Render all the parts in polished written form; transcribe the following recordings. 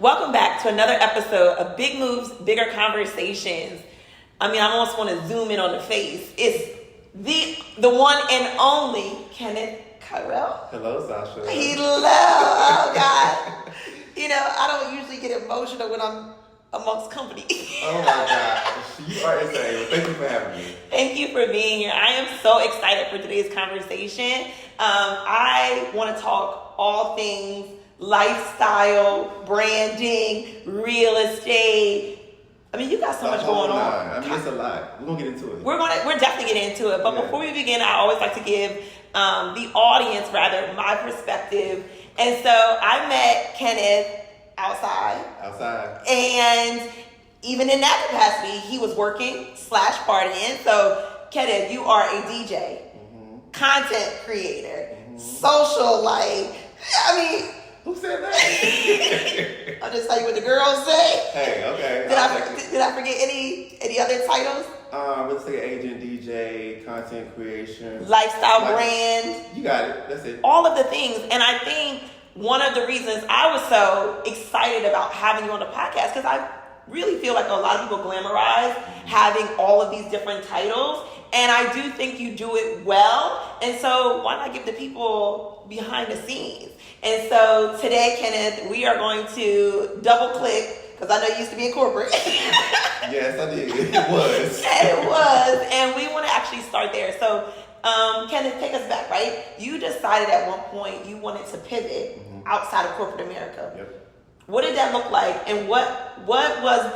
Welcome back to another episode of Big Moves, Bigger Conversations. I mean, I almost want to zoom in on the face. It's the one and only Kenneth Kyrell. Hello, Sasha. Hello. Oh, God. You know, I don't usually get emotional when I'm amongst company. Oh, my gosh. You are insane. Thank you for having me. Thank you for being here. I am so excited for today's conversation. I want to talk all things lifestyle, branding, real estate. I mean, you got so much going on. I mean, it's a lot. We're gonna get into it. We're definitely get into it. But before we begin, I always like to give the audience, rather, my perspective. And so I met Kenneth outside. And even in that capacity, he was working / partying. So Kenneth, you are a DJ, content creator, social life. I mean, who said that? I'll just tell you what the girls say. Hey, okay. Did I forget any other titles? Real estate agent, DJ, content creation, lifestyle brand. You got it. That's it. All of the things. And I think one of the reasons I was so excited about having you on the podcast, because I really feel like a lot of people glamorize having all of these different titles. And I do think you do it well. And so why not give the people behind the scenes? And so today, Kenneth, we are going to double click, because I know you used to be in corporate. Yes, I did. It was. It was. And we want to actually start there. So, Kenneth, take us back, right? You decided at one point you wanted to pivot outside of corporate America. Yep. What did that look like? And what was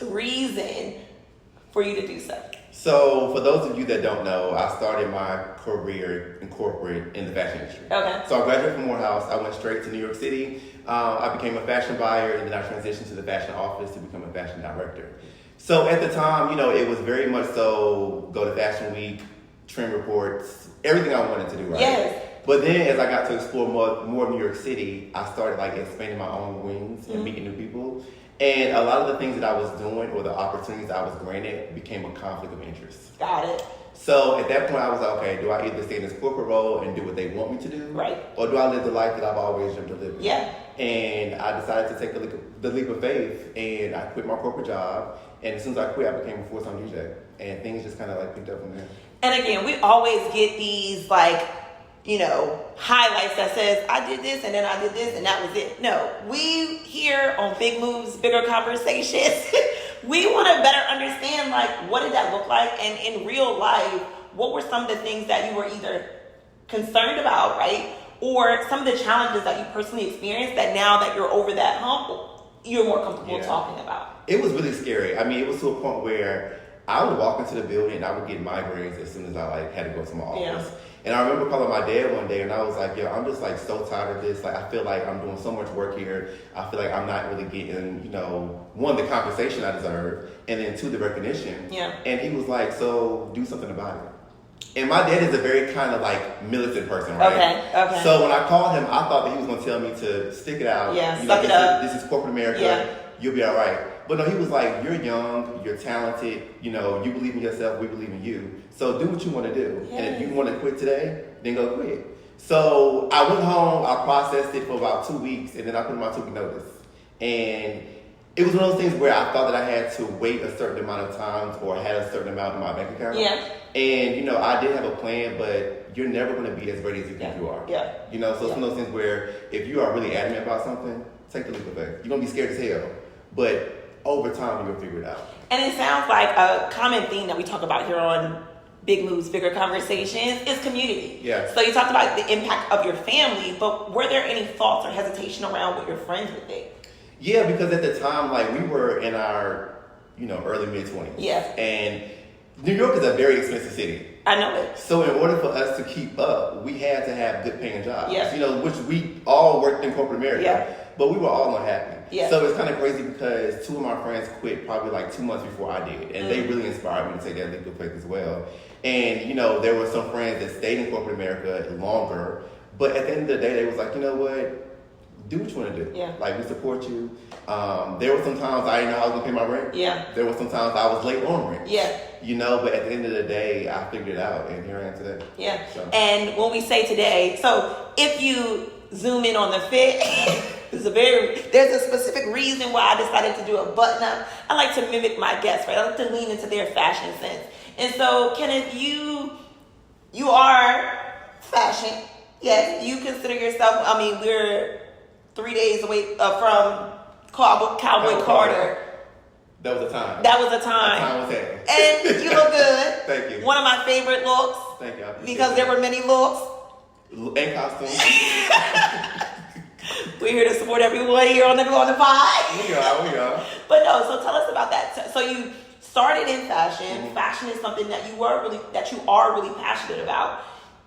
the reason for you to do so? So, for those of you that don't know, I started my career in corporate in the fashion industry. Okay. So, I graduated from Morehouse. I went straight to New York City. I became a fashion buyer, and then I transitioned to the fashion office to become a fashion director. So, at the time, you know, it was very much so go to Fashion Week, trend reports, everything I wanted to do, right? Yes. But then, as I got to explore more of New York City, I started like expanding my own wings and meeting new people. And a lot of the things that I was doing or the opportunities I was granted became a conflict of interest. Got it. So at that point, I was like, okay, do I either stay in this corporate role and do what they want me to do? Right. Or do I live the life that I've always dreamed of living? Yeah. And I decided to take the leap of faith, and I quit my corporate job. And as soon as I quit, I became a full-time DJ. And things just kind of like picked up from there. And again, we always get these like, you know, highlights that says, I did this and then I did this and that was it. No, we here on Big Moves, Bigger Conversations, we want to better understand, like, what did that look like? And in real life, what were some of the things that you were either concerned about, right? Or some of the challenges that you personally experienced that now that you're over that hump, you're more comfortable talking about? It was really scary. I mean, it was to a point where I would walk into the building and I would get migraines as soon as I like had to go to my office. Yeah. And I remember calling my dad one day and I was like, yo, I'm just like so tired of this. Like, I feel like I'm doing so much work here. I feel like I'm not really getting, you know, one, the compensation I deserve, and then two, the recognition. Yeah. And he was like, so do something about it. And my dad is a very kind of like militant person, right? Okay. So when I called him, I thought that he was going to tell me to stick it out. Yeah, you suck know, it up. This is corporate America. Yeah. You'll be all right. But no, he was like, you're young, you're talented, you know, you believe in yourself, we believe in you. So do what you want to do. Yes. And if you want to quit today, then go quit. So I went home, I processed it for about 2 weeks, and then I put in my 2-week notice. And it was one of those things where I thought that I had to wait a certain amount of times or had a certain amount in my bank account. Yeah. And, you know, I did have a plan, but you're never going to be as ready as you think you are. Yeah. You know, so it's one of those things where if you are really adamant about something, take the leap of faith. You're going to be scared as hell, but over time, you'll figure it out. And it sounds like a common theme that we talk about here on Big Moves, Bigger Conversations is community. Yeah. So you talked about the impact of your family, but were there any thoughts or hesitation around what your friends would think? Yeah, because at the time, like, we were in our, you know, early mid-20s. Yes. And New York is a very expensive city. I know it. So in order for us to keep up, we had to have good paying jobs. Yeah. You know, which we all worked in corporate America. Yeah. But we were all unhappy. Yeah. So it's kind of crazy because 2 of my friends quit probably like 2 months before I did. And they really inspired me to take that leap of faith as well. And, you know, there were some friends that stayed in corporate America longer. But at the end of the day, they was like, you know what? Do what you want to do. Yeah. Like, we support you. There were some times I didn't know how I was going to pay my rent. Yeah. There were some times I was late on rent. Yeah. You know, but at the end of the day, I figured it out. And here I am today. Yeah. So. And when we say today, so if you zoom in on the fit, There's a specific reason why I decided to do a button up. I like to mimic my guests, right? I like to lean into their fashion sense. And so, Kenneth, you are fashion. Yes, you consider yourself, I mean, we're 3 days away from Cowboy Carter. That was a time. That was a time. That time was happening. And you look good. Thank you. One of my favorite looks. Thank you. Because there were many looks. And costumes. We're here to support everyone here on the Pod. We are. But no, so tell us about that. So you started in fashion. Mm-hmm. Fashion is something that you are really passionate about.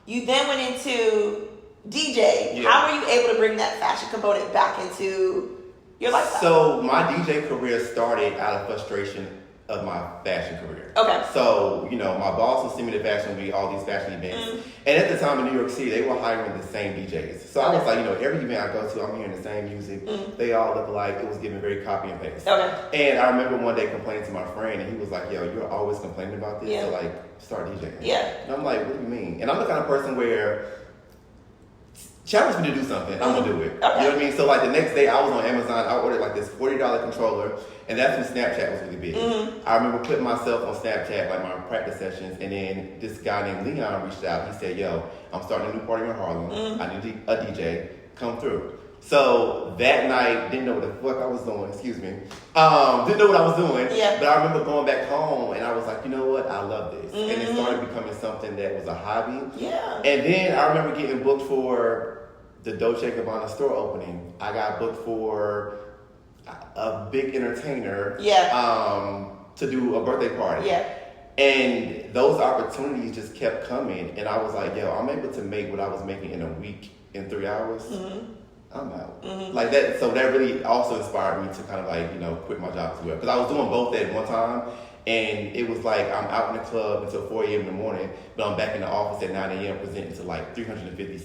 You then went into DJ. Yeah. How were you able to bring that fashion component back into your lifestyle? So my DJ career started out of frustration of my fashion career. Okay. So, my boss would send me to Fashion Week, all these fashion events. Mm-hmm. And at the time in New York City, they were hiring the same DJs. So I was like, every event I go to, I'm hearing the same music. Mm-hmm. They all look alike. It was giving very copy and paste. Okay. And I remember one day complaining to my friend, and he was like, yo, you're always complaining about this. Yeah. So, start DJing. Yeah. And I'm like, what do you mean? And I'm the kind of person where challenge me to do something, I'm gonna do it. Okay. You know what I mean? So the next day I was on Amazon, I ordered this $40 controller, and that's when Snapchat was really big. Mm-hmm. I remember putting myself on Snapchat, my practice sessions, and then this guy named Leon reached out. He said, yo, I'm starting a new party in Harlem. Mm-hmm. I need a DJ, come through. So that night, didn't know what the fuck I was doing, didn't know what I was doing. Yeah. But I remember going back home and I was like, you know what, I love this. Mm-hmm. And it started becoming something that was a hobby. Yeah. And then I remember getting booked for the Dolce & Gabbana store opening. I got booked for a big entertainer to do a birthday party. Yeah. And those opportunities just kept coming. And I was like, yo, I'm able to make what I was making in a week in 3 hours. Mm-hmm. I'm out. Mm-hmm. That. So that really also inspired me to kind of quit my job as well. Because I was doing both at one time. And it was I'm out in the club until 4 a.m. in the morning, but I'm back in the office at 9 a.m. presenting to 350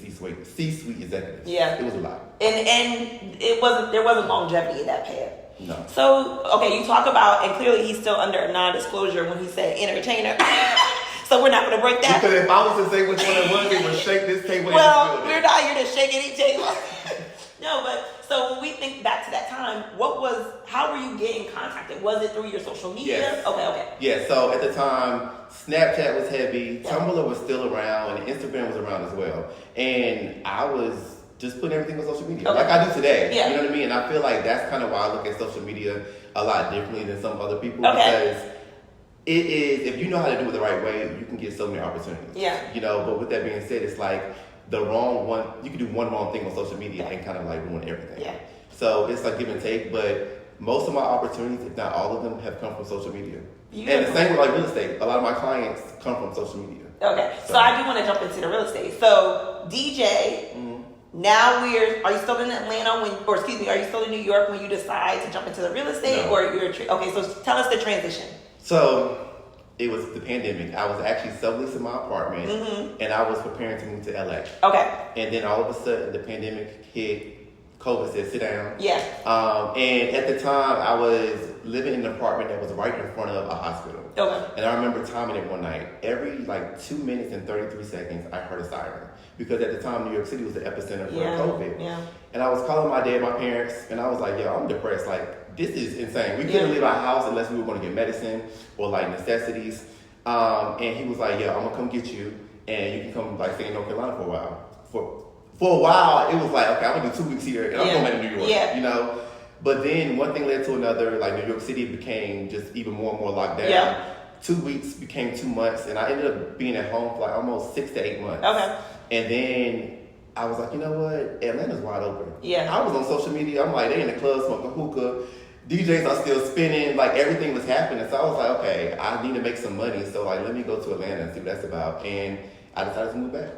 C-suite executives. Yeah. It was a lot. And there wasn't longevity in that path. No. So, okay, you talk about, and clearly he's still under a non-disclosure when he said entertainer. So we're not going to break that. Because if I was to say which one it was, it would shake this table. Well, we're not here to shake any table. No, but so when we think back to that time, how were you getting contacted? Was it through your social media? Yes. Okay. Yeah, so at the time, Snapchat was heavy, Tumblr was still around, and Instagram was around as well. And I was just putting everything on social media, like I do today. Yeah. You know what I mean? And I feel like that's kind of why I look at social media a lot differently than some other people. Okay. Because it is, if you know how to do it the right way, you can get so many opportunities. Yeah. But with that being said, it's the wrong one, you can do one wrong thing on social media and kind of ruin everything. Yeah. So it's give and take, but most of my opportunities, if not all of them, have come from social media. And the same with real estate. A lot of my clients come from social media. Okay. So I do want to jump into the real estate. So DJ, now are you still in Atlanta are you still in New York when you decide to jump into the real estate? No. Or okay, so tell us the transition. So it was the pandemic. I was actually subleasing my apartment, and I was preparing to move to LA. Okay. And then all of a sudden, the pandemic hit. COVID said, sit down. Yeah. And at the time, I was living in an apartment that was right in front of a hospital. Okay. And I remember timing it one night. Every 2 minutes and 33 seconds, I heard a siren. Because at the time, New York City was the epicenter for COVID. Yeah. And I was calling my dad, my parents, and I was like, yo, I'm depressed. This is insane. We couldn't leave our house unless we were going to get medicine or necessities. And he was like, yo, I'm going to come get you. And you can come stay in North Carolina for a while. For a while, it was okay, I'm going to do 2 weeks here, and I'm going back to New York, But then one thing led to another, New York City became just even more and more locked down. Yeah. 2 weeks became 2 months, and I ended up being at home for almost 6 to 8 months. Okay. And then I was like, you know what? Atlanta's wide open. Yeah. I was on social media. I'm they in the club smoking hookah. DJs are still spinning. Everything was happening. So I was like, okay, I need to make some money. So let me go to Atlanta and see what that's about. And I decided to move back.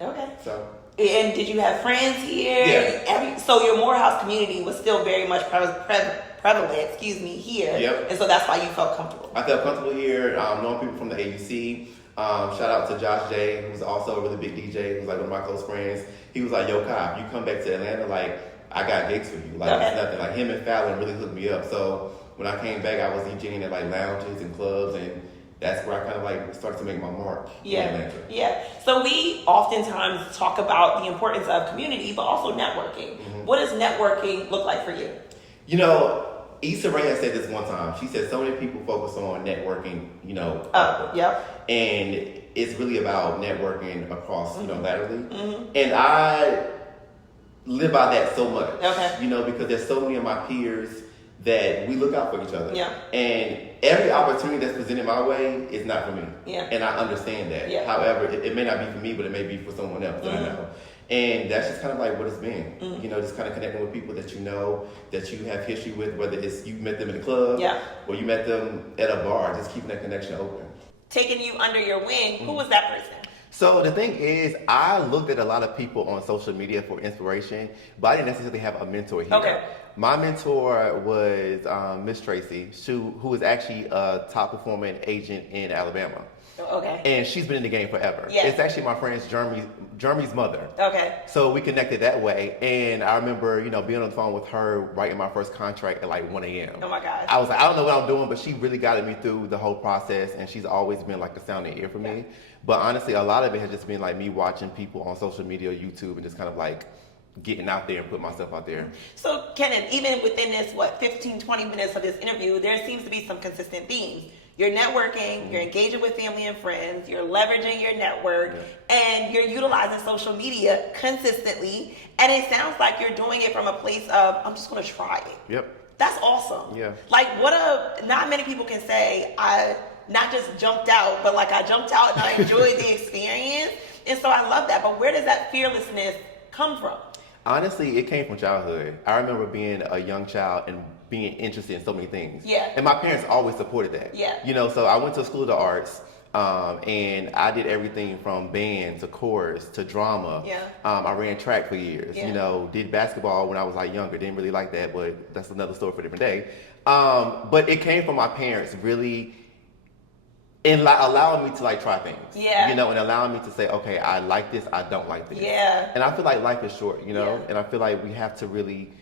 Okay. So. And did you have friends here? Yeah. So your Morehouse community was still very much prevalent, here. Yep. And so that's why you felt comfortable. I felt comfortable here, knowing people from the AUC. Shout out to Josh J, who's also a really big DJ, who's one of my close friends. He was like, yo, Kai, if you come back to Atlanta, I got gigs for you. It's nothing. Him and Fallon really hooked me up. So when I came back, I was DJing at lounges and clubs, and that's where I kind of like started to make my mark in Atlanta. Yeah. So we oftentimes talk about the importance of community, but also networking. What does networking look like for you? You know, Issa Rae has said this one time. She said so many people focus on networking, you know. And it's really about networking across, you know, laterally. And I live by that so much. Okay. You know, because there's so many of my peers that we look out for each other. Yeah. And every opportunity that's presented my way is not for me. Yeah. And I understand that. Yeah. However, it may not be for me, but it may be for someone else that I know. And that's just kind of like what it's been. You know, just kind of connecting with people that you know, that you have history with, whether it's you met them in the club or you met them at a bar, just keeping that connection open. Taking you under your wing, who was that person? So the thing is, I looked at a lot of people on social media for inspiration, but I didn't necessarily have a mentor here. Okay. My mentor was Miss Tracy, who is actually a top performing agent in Alabama. Okay. And she's been in the game forever. Yeah. It's actually my friend's Jeremy's mother. Okay. So we connected that way. And I remember, you know, being on the phone with her writing my first contract at like 1 a.m. Oh my gosh. I was like, I don't know what I'm doing, but she really guided me through the whole process. And she's always been like a sounding ear for me. But honestly, a lot of it has just been like me watching people on social media, YouTube, and just kind of like getting out there and putting myself out there. So Kenneth, even within this, 15, 20 minutes of this interview, there seems to be some consistent themes. You're networking, you're engaging with family and friends, you're leveraging your network, and you're utilizing social media consistently. And it sounds like you're doing it from a place of, I'm just going to try it. Yep. That's awesome. Yeah. Like, not many people can say, I not just jumped out, but like I jumped out and I enjoyed the experience. And so I love that. But where does that fearlessness come from? Honestly, it came from childhood. I remember being a young child and being interested in so many things. Yeah. And my parents always supported that. Yeah. You know, so I went to school of the arts, and I did everything from band to chorus to drama. Yeah. I ran track for years. Yeah. You know, did basketball when I was like younger. Didn't really like that, but that's another story for a different day. But it came from my parents really allowing me to like try things. Yeah. You know, and allowing me to say, okay, I like this, I don't like this. Yeah. And I feel like life is short, you know, Yeah. and I feel like we have to really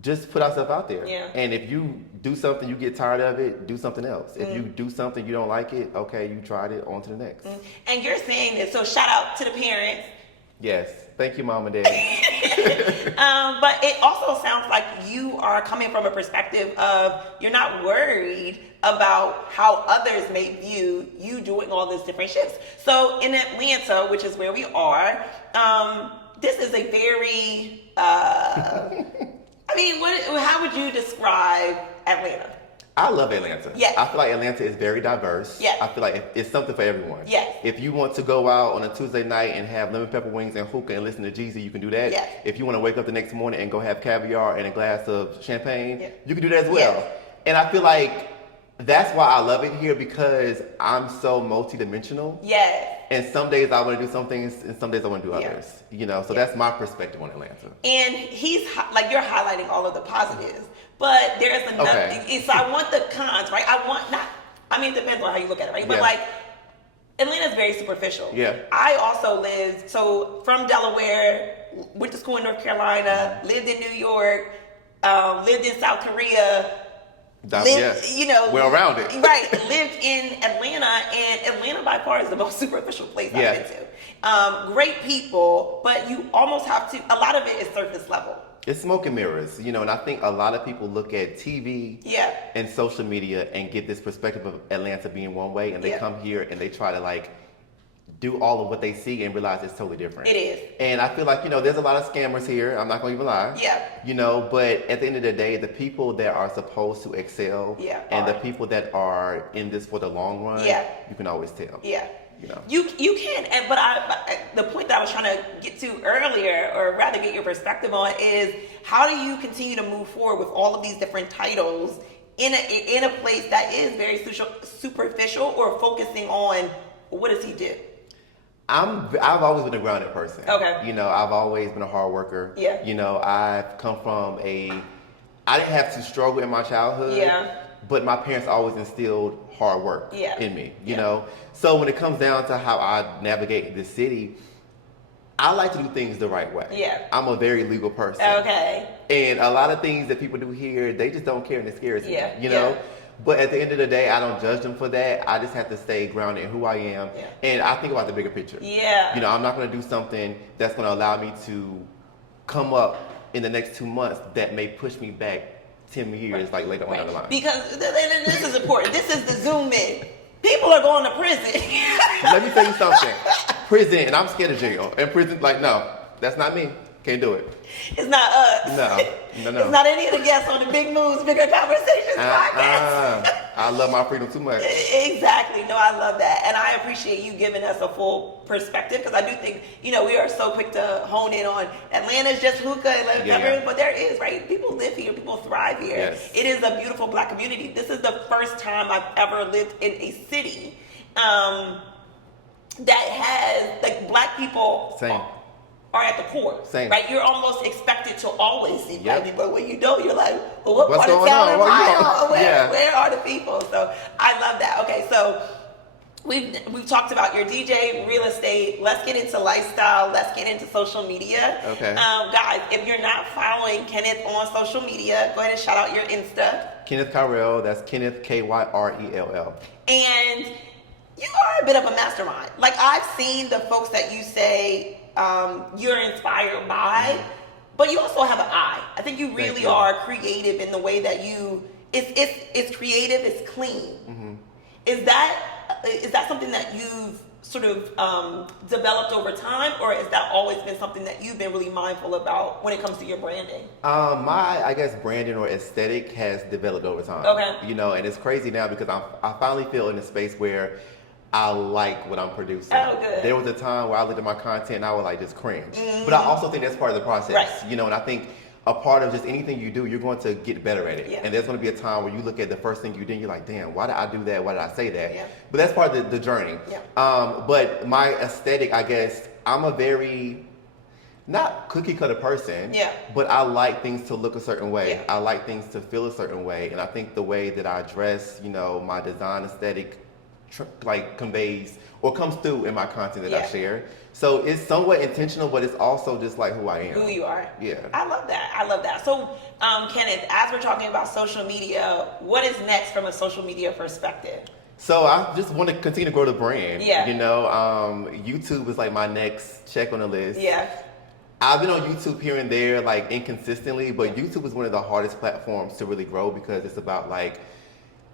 just put ourselves out there. Yeah. And if you do something, you get tired of it, do something else. If you do something, you don't like it, okay, you tried it, on to the next. And you're saying this, so shout out to the parents. Yes. Thank you, Mom and Dad. But it also sounds like you are coming from a perspective of you're not worried about how others may view you doing all these different shifts. So in Atlanta, which is where we are, this is a very, how would you describe Atlanta? I love Atlanta. Yes. I feel like Atlanta is very diverse. Yes. I feel like it's something for everyone. Yes. If you want to go out on a Tuesday night and have lemon pepper wings and hookah and listen to Jeezy, you can do that. Yes. If you want to wake up the next morning and go have caviar and a glass of champagne, Yes. you can do that as well. Yes. And I feel like that's why I love it here, because I'm so multidimensional. Yes. And some days I want to do some things and some days I want to do Yeah. others. You know, so that's my perspective on Atlanta. And he's like, you're highlighting all of the positives, but there's another. Okay. So I want the cons, right? It depends on how you look at it, right? But Yeah. like, Atlanta's very superficial. Yeah. I also from Delaware, went to school in North Carolina, lived in New York, lived in South Korea. We're around it. Right. Lived in Atlanta, and Atlanta by far is the most superficial place I've been to. Great people, but you almost have to, a lot of it is surface level. It's smoke and mirrors, you know, and I think a lot of people look at TV and social media and get this perspective of Atlanta being one way, and they come here and they try to like do all of what they see and realize it's totally different. It is. And I feel like, you know, there's a lot of scammers here. I'm not going to even lie. Yeah. You know, but at the end of the day, the people that are supposed to excel and the people that are in this for the long run, you can always tell. Yeah. You know. You can, but the point that I was trying to get to earlier, or rather get your perspective on, is how do you continue to move forward with all of these different titles in a place that is very superficial, or focusing on what does he do? I've always been a grounded person. Okay. You know, I've always been a hard worker. Yeah. You know, I've come from I didn't have to struggle in my childhood. Yeah. But my parents always instilled hard work in me, you know? So when it comes down to how I navigate this city, I like to do things the right way. Yeah. I'm a very legal person. Okay. And a lot of things that people do here, they just don't care and it scares me, you know? But at the end of the day, I don't judge them for that. I just have to stay grounded in who I am. Yeah. And I think about the bigger picture. Yeah. You know, I'm not going to do something that's going to allow me to come up in the next 2 months that may push me back 10 years, like later on down the line. Because this is important. This is the zoom in. People are going to prison. Let me tell you something. Prison, and I'm scared of jail. And prison, like, no, that's not me. Can't do it. It's not us. No. It's not any of the guests on the Big Moves, Bigger Conversations podcast. I love my freedom too much. Exactly. No, I love that. And I appreciate you giving us a full perspective because I do think, you know, we are so quick to hone in on Atlanta's just hookah and but there is, right? People live here. People thrive here. Yes. It is a beautiful Black community. This is the first time I've ever lived in a city that has, like, Black people. Same. Are at the core, Same. right? You're almost expected to always see Black Yep. people, but when you don't, you're like, well, what What's part of going town on? am Where I you on? going? Where are the people? So I love that. Okay, so we've talked about your DJ, real estate. Let's get into lifestyle. Let's get into social media. Okay. Guys, if you're not following Kenneth on social media, go ahead and shout out your Insta. Kenneth Kyrell, that's Kenneth Kyrell. And you are a bit of a mastermind. Like, I've seen the folks that you say you're inspired by, but you also have an eye. I think you really are creative in the way that you. It's creative. It's clean. Mm-hmm. Is that something that you've sort of developed over time, or has that always been something that you've been really mindful about when it comes to your branding? My, I guess, branding or aesthetic has developed over time. Okay. You know, and it's crazy now because I finally feel in a space where I like what I'm producing. Oh, good. There was a time where I looked at my content and I would like just cringe. But I also think that's part of the process. Right. You know, and I think a part of just anything you do, you're going to get better at it. Yeah. And there's going to be a time where you look at the first thing you did and you're like, damn, why did I do that? Why did I say that? Yeah. But that's part of the journey. Yeah. But my aesthetic, I guess, I'm a very not cookie cutter person, Yeah. but I like things to look a certain way. Yeah. I like things to feel a certain way. And I think the way that I dress, you know, my design aesthetic like conveys or comes through in my content that I share. So it's somewhat intentional, but it's also just like who I am. Who you are. Yeah. I love that. So, Kenneth, as we're talking about social media, what is next from a social media perspective? So I just want to continue to grow the brand. Yeah. You know, YouTube is like my next check on the list. Yeah. I've been on YouTube here and there, like inconsistently, but YouTube is one of the hardest platforms to really grow because it's about like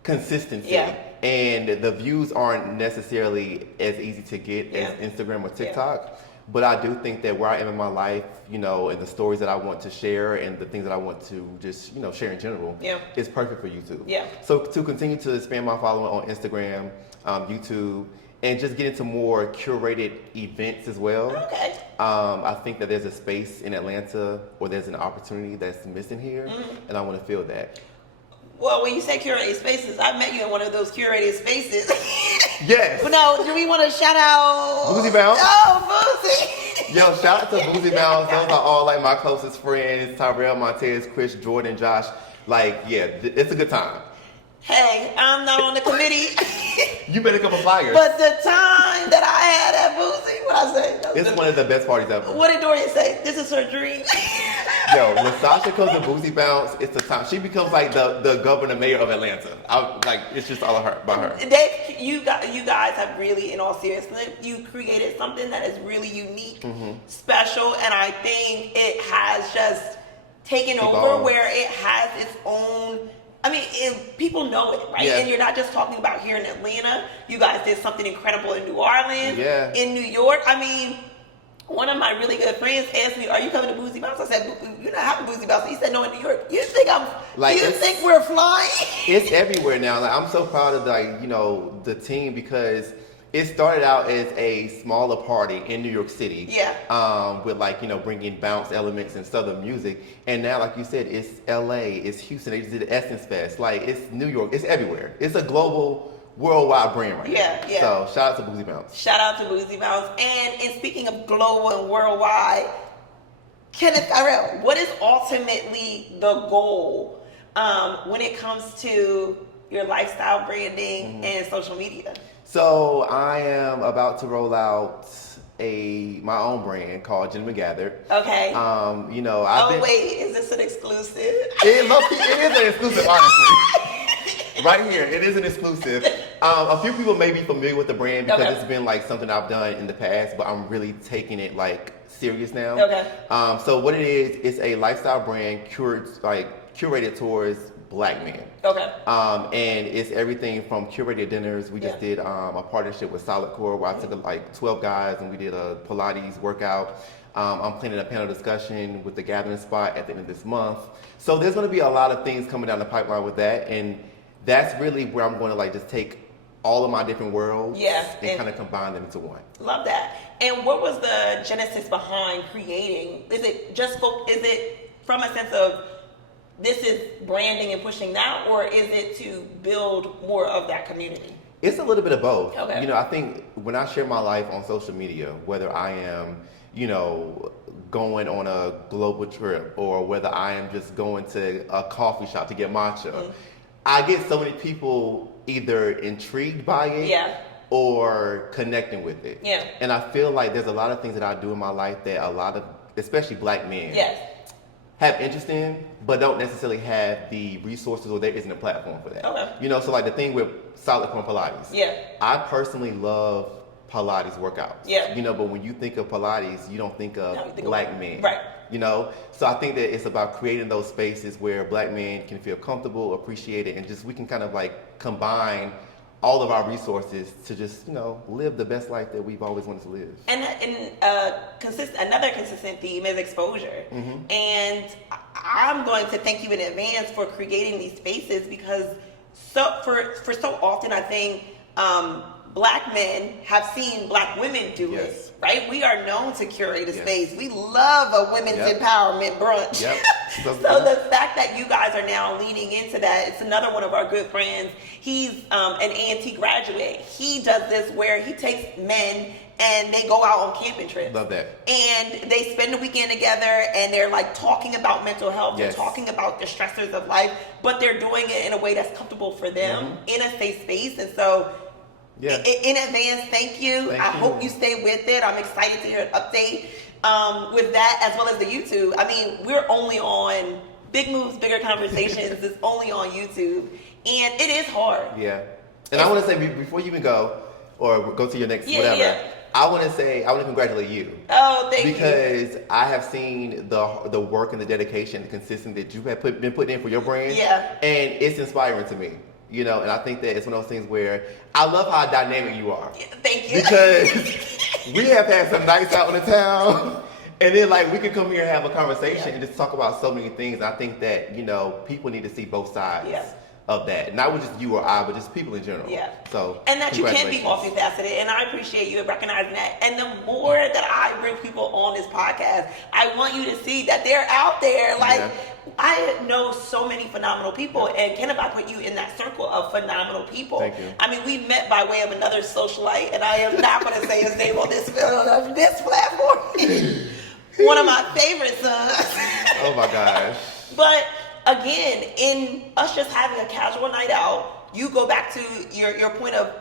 consistency. Yeah. And the views aren't necessarily as easy to get as Instagram or TikTok. Yeah. But I do think that where I am in my life, you know, and the stories that I want to share and the things that I want to just, you know, share in general, is perfect for YouTube. Yeah. So to continue to expand my following on Instagram, YouTube, and just get into more curated events as well. Okay. I think that there's a space in Atlanta or there's an opportunity that's missing here, and I want to fill that. Well, when you say curated spaces, I met you in one of those curated spaces. Yes. But no, do we want to shout out Boozy Bounce? Oh, Boozy. Yo, shout out to Boozy Bounce. Those are all like my closest friends. Tyrell, Montez, Chris, Jordan, Josh. Like, yeah, it's a good time. Hey, I'm not on the committee. You made a couple flyers. But the time that I had at Boozy, what I say? It's one of the best parties ever. What did Dorian say? This is her dream. Yo, when Sasha comes to Boozy Bounce, it's the time. She becomes like the governor mayor of Atlanta. Like, it's just all about her. You guys have really, in all seriousness, you created something that is really unique, special, and I think it has just taken over where it has its own. I mean, people know it, right? Yeah. And you're not just talking about here in Atlanta. You guys did something incredible in New Orleans, in New York. I mean, one of my really good friends asked me, "Are you coming to Boozy Bounce?" I said, "You're not having Boozy Bounce." He said, "No, in New York." You think you think we're flying? It's everywhere now. Like, I'm so proud of the team because it started out as a smaller party in New York City. Yeah. With bringing bounce elements and southern music, and now, like you said, it's LA, it's Houston. They just did the Essence Fest. Like, it's New York. It's everywhere. It's a global, worldwide brand right now. Yeah. So shout out to Boozy Bounce. Shout out to Boozy Bounce. And speaking of global and worldwide, Kenneth Kyrell, what is ultimately the goal when it comes to your lifestyle branding and social media? So I am about to roll out my own brand called Gentleman Gathered. Okay. Wait, is this an exclusive? It is an exclusive, honestly. Right here. It is an exclusive. A few people may be familiar with the brand because Okay. it's been like something I've done in the past, but I'm really taking it like serious now. Okay. So what it is, it's a lifestyle brand curated towards black men. Okay. And it's everything from curated dinners. We just did a partnership with Solid Core where I took like 12 guys and we did a Pilates workout. I'm planning a panel discussion with the Gathering Spot at the end of this month. So there's going to be a lot of things coming down the pipeline with that, and that's really where I'm going to like just take all of my different worlds and kind of combine them into one. Love that. And what was the genesis behind creating? Is it from a sense of this is branding and pushing that, or is it to build more of that community? It's a little bit of both. Okay. You know, I think when I share my life on social media, whether I am, you know, going on a global trip or whether I am just going to a coffee shop to get matcha, I get so many people either intrigued by it or connecting with it. Yeah. And I feel like there's a lot of things that I do in my life that a lot of, especially black men, have interest in, but don't necessarily have the resources or there isn't a platform for that. Okay. You know, so like the thing with Solid Core Pilates. Yeah. I personally love Pilates workouts. Yeah. You know, but when you think of Pilates, you don't think of black men. Right. You know, so I think that it's about creating those spaces where black men can feel comfortable, appreciated, and just we can kind of like combine all of our resources to just, you know, live the best life that we've always wanted to live. And another consistent theme is exposure. And I'm going to thank you in advance for creating these spaces because for so often I think black men have seen black women do it, right? We are known to curate a space. We love a women's empowerment brunch. So the fact that you guys are now leaning into that, it's another one of our good friends. He's an A&T graduate. He does this where he takes men and they go out on camping trips. Love that. And they spend the weekend together and they're like talking about mental health. They're talking about the stressors of life, but they're doing it in a way that's comfortable for them in a safe space. And so in advance, thank you. I hope you stay with it. I'm excited to hear an update with that as well as the YouTube. I mean, we're only on Big Moves, Bigger Conversations. It's only on YouTube. And it is hard. Yeah. And I want to say, before you even go, or go to your next whatever, I want to congratulate you. Oh, thank you. Because I have seen the work and the dedication, the consistency that you have been putting in for your brand. Yeah. And it's inspiring to me. You know, and I think that it's one of those things where I love how dynamic you are. Thank you. Because we have had some nights out in the town, and then like we could come here and have a conversation and just talk about so many things. I think that, you know, people need to see both sides of that. Not with just you or I, but just people in general. Yeah. So and that you can be multifaceted, and I appreciate you recognizing that. And the more that I bring people on this podcast, I want you to see that they're out there. Like I know so many phenomenal people, and Kenneth, I put you in that circle of phenomenal people. Thank you. I mean, we met by way of another socialite, and I am not going to say his name on this platform. One of my favorite sons. Oh my gosh. But again, in us just having a casual night out, you go back to your point of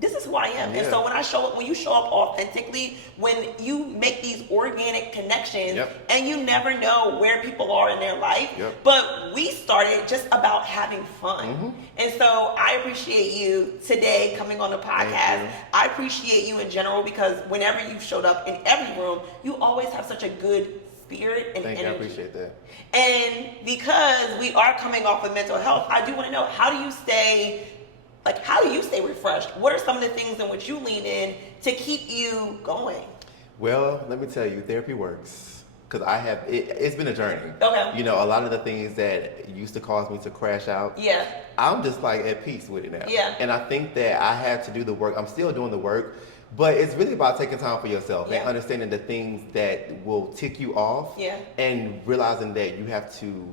this is who I am. And so when you show up authentically, when you make these organic connections, and you never know where people are in their life, but we started just about having fun. And so I appreciate you today coming on the podcast. I appreciate you in general because whenever you've showed up in every room, you always have such a good spirit and energy. I appreciate that. And because we are coming off of mental health, I do want to know, how do you stay refreshed? What are some of the things in which you lean in to keep you going? Well, let me tell you, therapy works. Because it's been a journey. Okay. You know, a lot of the things that used to cause me to crash out, I'm just like at peace with it now. Yeah. And I think that I had to do the work. I'm still doing the work, but it's really about taking time for yourself and understanding the things that will tick you off and realizing that you have to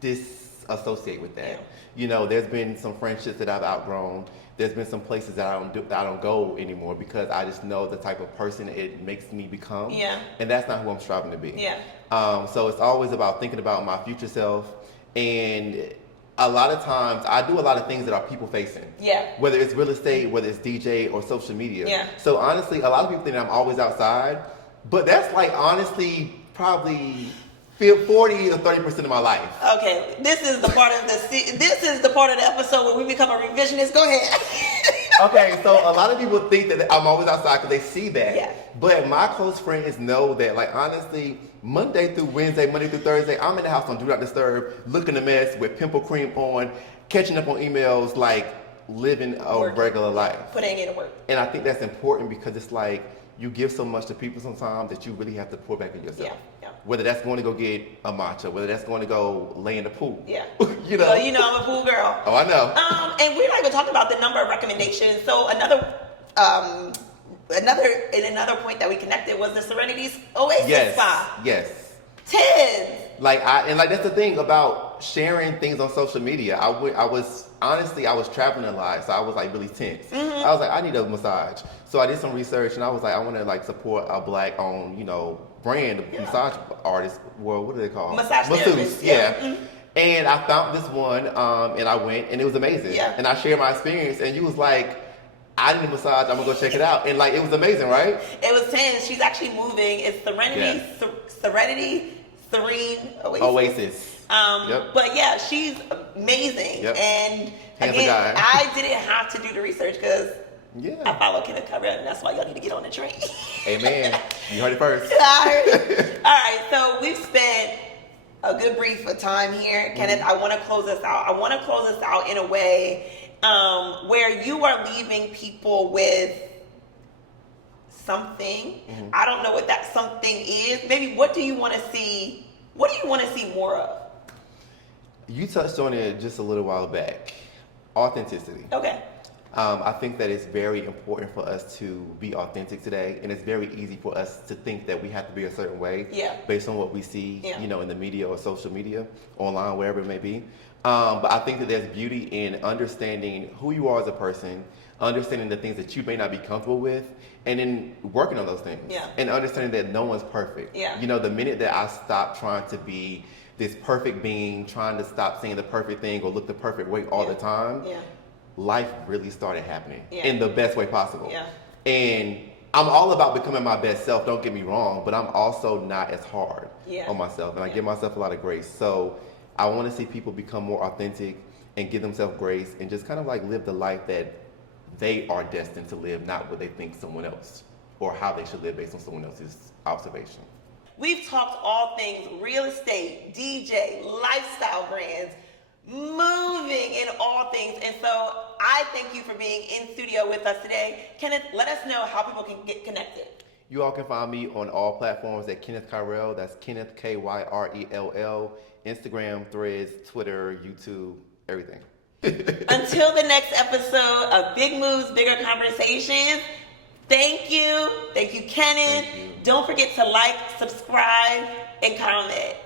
disassociate with that. You know, there's been some friendships that I've outgrown. There's been some places that I don't go anymore because I just know the type of person it makes me become. And that's not who I'm striving to be. So it's always about thinking about my future self. And a lot of times I do a lot of things that are people facing. Whether it's real estate, whether it's DJ or social media. So honestly, a lot of people think I'm always outside, but that's like honestly probably 40 or 30% of my life. Okay, this is the part of the episode where we become a revisionist. Go ahead. Okay, so a lot of people think that I'm always outside because they see that. Yeah. But my close friends know that, like, honestly, Monday through Wednesday, Monday through Thursday, I'm in the house on Do Not Disturb, looking a mess with pimple cream on, catching up on emails, like living a regular life. Putting in work. And I think that's important because it's like you give so much to people sometimes that you really have to pour back in yourself. Yeah. Whether that's going to go get a matcha, whether that's going to go lay in the pool. Yeah. You know. So, I'm a pool girl. Oh, I know. And we're not going to talk about the number of recommendations. So another point that we connected was the Serenity's Oasis Spa. Yes. 10. That's the thing about sharing things on social media. I was traveling a lot, so I was like really tense. Mm-hmm. I was like, I need a massage. So I did some research, and I was like, I want to like support a black-owned, brand of massage artists. Well, what do they call? Massage therapists. Yeah. Mm-hmm. And I found this one, and I went, and it was amazing. Yeah. And I shared my experience, and you was like, I need a massage. I'm gonna go check it out, and like it was amazing, right? It was 10. She's actually moving. It's Serenity, Serenity, Serene Oasis. Yep. But yeah, she's amazing. Yep. And Hands again, I didn't have to do the research because I follow Kenneth Kyrell, and that's why y'all need to get on the train. Amen. You heard it first. I heard it. All right, so we've spent a good brief of time here. Kenneth, I want to close this out. I want to close this out in a way where you are leaving people with something. Mm-hmm. I don't know what that something is. Maybe what do you want to see? What do you want to see more of? You touched on it just a little while back. Authenticity. Okay. I think that it's very important for us to be authentic today, and it's very easy for us to think that we have to be a certain way based on what we see, in the media or social media, online, wherever it may be. But I think that there's beauty in understanding who you are as a person, understanding the things that you may not be comfortable with, and then working on those things. Yeah. And understanding that no one's perfect. Yeah. The minute that I stopped trying to be this perfect being, trying to stop saying the perfect thing or look the perfect way all the time, life really started happening in the best way possible. Yeah. And I'm all about becoming my best self, don't get me wrong, but I'm also not as hard on myself, and I give myself a lot of grace. So I want to see people become more authentic and give themselves grace and just kind of like live the life that they are destined to live, not what they think someone else or how they should live based on someone else's observation. We've talked all things real estate, DJ, lifestyle brands, moving in all things. And so I thank you for being in studio with us today. Kenneth, let us know how people can get connected. You all can find me on all platforms at Kenneth Kyrell. That's Kenneth, Kyrell. Instagram, Threads, Twitter, YouTube, everything. Until the next episode of Big Moves, Bigger Conversations, thank you. Thank you, Kenneth. Thank you. Don't forget to like, subscribe, and comment.